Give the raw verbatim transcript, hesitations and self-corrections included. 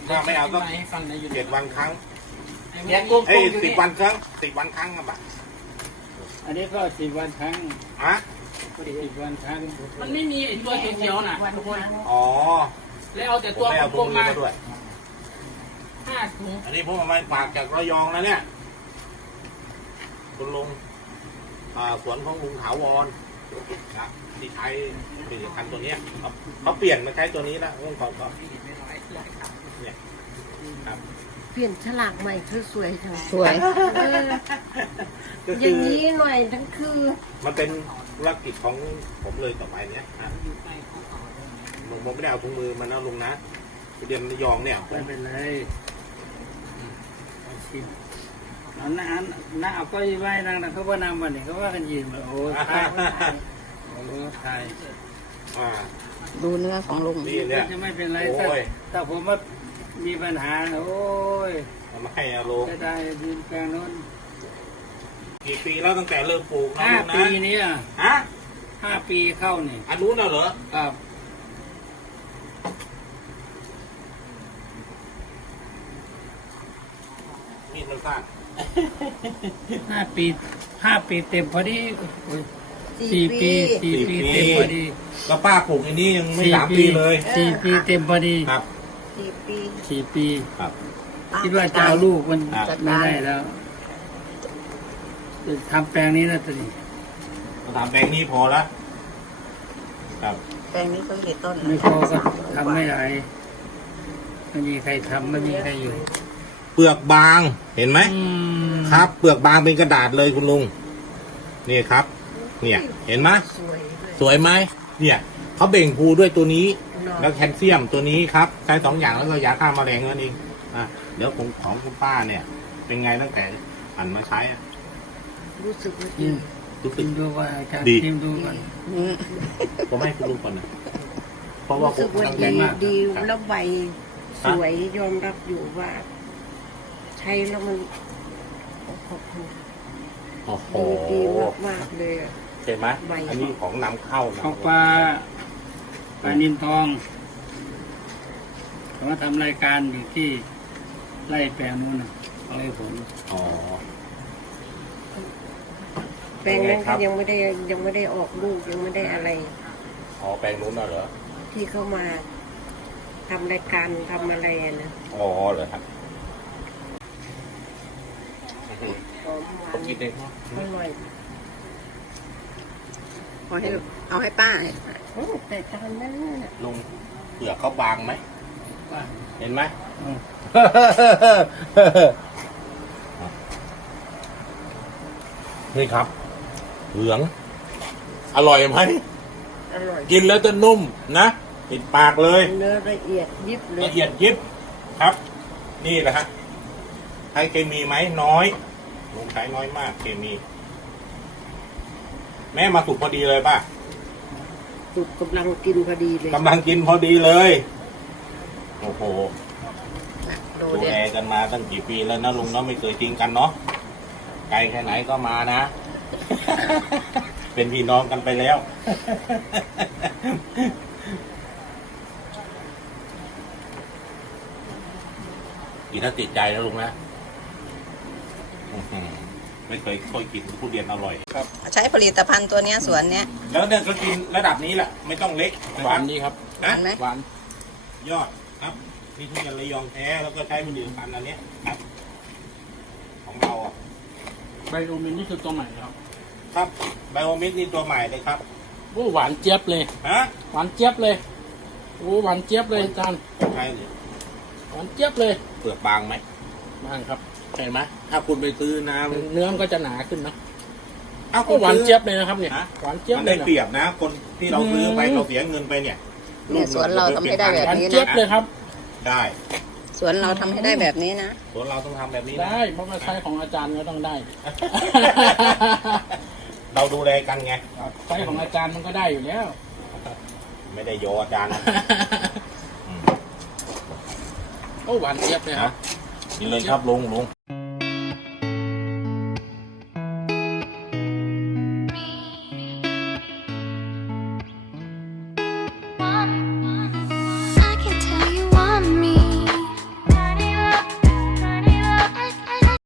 ถ้าไม่เอาก็เจ็ดวันครั้งเนี่ยกุ้งเอ้ยกุ้งสิบวันครั้งสิบวันครั้งครับบ่ะอันนี้ก็สิบวันครั้งฮะสิบวันครั้งมันไม่มีไอ้ตัวเขียวๆน่ะทุกคนอ๋อแล้วเอาแต่ผมตัวไม่เอากถุลงมๆมือมามาด้วยห้าถุงอันนี้ผมเอามาฝากจากระยองนะเนี่ยคุณลุงอ่าสวนของลุงถาวรนะที่ใช้ผลิตภัณฑ์ตัวเนี้ยเขาเขาเปลี่ยนมาใช้ตัวนี้แล้วเมื่อก่อนก็เนี่ยครับเปลี่ยนฉลากใหม่คือสวยจังสวยเออก็อคืย่างอนี้หน่อยทั้งคือมันเป็นธุรกิจของผมเลยต่อไปเนี้ยนะผมผมไม่ได้เอาถุงมือมันนะลุงนะไปเรียนระยองเนี่ยผไม่มเป็นไรชิมอันนั้นน้าเอาก็ยี่ไว้นั่งนะเขาว่านำวันนี้เขาว่ากันยืนมาโอ้ไทยโอ้ไทยอ่าดูเนื้อของลุงนี่เนี่ยจะไม่เป็นไรโอ้ยถ้าผมว่ามีปัญหาโอ้ยเอามาให้อาลุงจะได้ยืนกลางโน้นกี่ปีแล้วตั้งแต่เริ่มปลูกนะห้าลุงนะปีนี้อ่ะฮะห้าปีเข้านี่อันนู้นน่ะเหรอครับมีดมันสั้นห้าปีห้าปีเต็มพอดีสี่สี่ปีปีสี่ปีเต็มพอดีก็ป้าปลูกอันนี้ยังไม่สามปีเลยสี่ปีเต็มพอดีครับสี่ปีสี่ปีครับคิดว่าจะเอาลูกมันครับไม่ได้แล้วจะทำแปลงนี้นะตัวนี้มาถามแปลงนี้พอแล้วครับแปลงนี้ก็กี่ต้นไม่พอก็ทำไม่ได้ไม่มีใครทำไม่มีใครอยู่เปลือกบางเห็นไหมอืมครับ เปลือกบางเป็นกระดาษเลยคุณลุงนี่ครับ เนี่ยเห็นไหมสวยเลยสวยไหมเนี่ยเขาเบ่งพูด้วยตัวนี้เนาะแล้วแคลเซียมตัวนี้ครับใช้สองอย่างแล้วก็ยาฆ่าแมลงนั่นเองอ่ะเดี๋ยวของของคุณป้าเนี่ย เป็นไงตั้งแต่หันมาใช้อะรู้สึกว่าอืดีมรู้สึชิกมดูว่าอาจารย์ดีชิมดูก่อนอืมผมให้คุณลุงก่อนนะเพราะว่ารู้ผสึมกว่าตั้งดีใจมากดีครับแล้วใบสวยยอมรับอยู่ว่า ใช้แล้วมันขอบคุณโอ้โหดีดีมากๆเลยอะใช่ไหมใบอันนี้ของนำเข้านะข้าวปลาปลานินทองเขามาทำรายการอยู่ที่ไร่แปลงนู้นน่ะไร่ผลอ๋อแปลงนั้นเป็นไงครัก็บยังไม่ได้ยังไม่ได้ออกลูกยังไม่ได้อะไรอ๋อแปลงนู้นน่ะเหรอที่เข้ามาทำรายการทำอะไรอะนะอ๋อเหรอครับหอมหวาผมนคิดเองอร่อยเอาให้เอาให้ป้าโอ้แต่ตอนนั้นน่ะลุงเปลือกเขาบางไหมว่าเห็นไหมอืมนี่ครับ เหลือง อร่อยไหมอร่อยกินแล้วจะนุ่มนะติดปากเลยเนื้อละเอียดยิบเลยละเอียดยิบครับ นี่แหละฮะใช้เคมีไหมน้อยลุงใช้น้อยมากเคมี แม่มาสุกพอดีเลยป่ะสุกกำลังกินพอดีเลยกำลังกินพอดีเลย โอ้โหดูดูเด็แลกันมาตั้งกี่ปีแล้วนะลุงเนาะไม่เคยทิ้งกันเนาะไกลแค่ไหนก็มานะ เป็นพี่น้องกันไปแล้ว กินถ้าติดใจแล้วลุงนะอื้อหือไม่เคยค่อยกินทุเรียนอร่อยครับใช้ผลิตภัณฑ์ตัวเนี้ยสวนเนี้ยแล้วเนี่ยก็กินระดับนี้แหละ ไม่ต้องเล็กหวานดีครับนะเห็นไหมหวานยอดครับนี่ทุเรียนระยองแท้แล้วก็ใช้ผลิตภัณฑ์อันเนี้ยครับ ของเราอ่ะไบโอมินนี่คือตัวใหม่ครับครับไบโอมิดนี่ตัวใหม่เลยครับโอ้หวานเจี๊ยบเลยฮะหวานเจี๊ยบเลยโอ้หวานเจี๊ยบเลยอาจารย์ใช่เลยหวานเจี๊ยบเลยเปลือกบางไหมบ้างครับเห็นไหมถ้าคุณไปซื้อน้เนื้อมันก็จะหนาขึ้นนะำเอ้าโอ้หวานเจี๊ยบเลยนะครับเนี่ยฮะหวานเจี๊ยบมันเลได้ยนะเปรียบนะ คนที่เราซื้อไปอืมเราเสียเงินไปเนี่ยเนี่ยสวนเราทำให้ได้แบบหวานนี้เจี๊ยนะบเลยครับได้สวนเราทำให้ได้แบบนี้นะสวนเราต้องทำแบบนี้นะได้เพราะว่าใช้ของอาจารย์ก็ต้องได้เราดูแลกันไงใช้ของอาจารย์มันก็ได้อยู่แล้วไม่ได้โยอาจารย์นะโอ้หวานเจี๊ยบเลยคนะรับกินเลยครับลุงลุง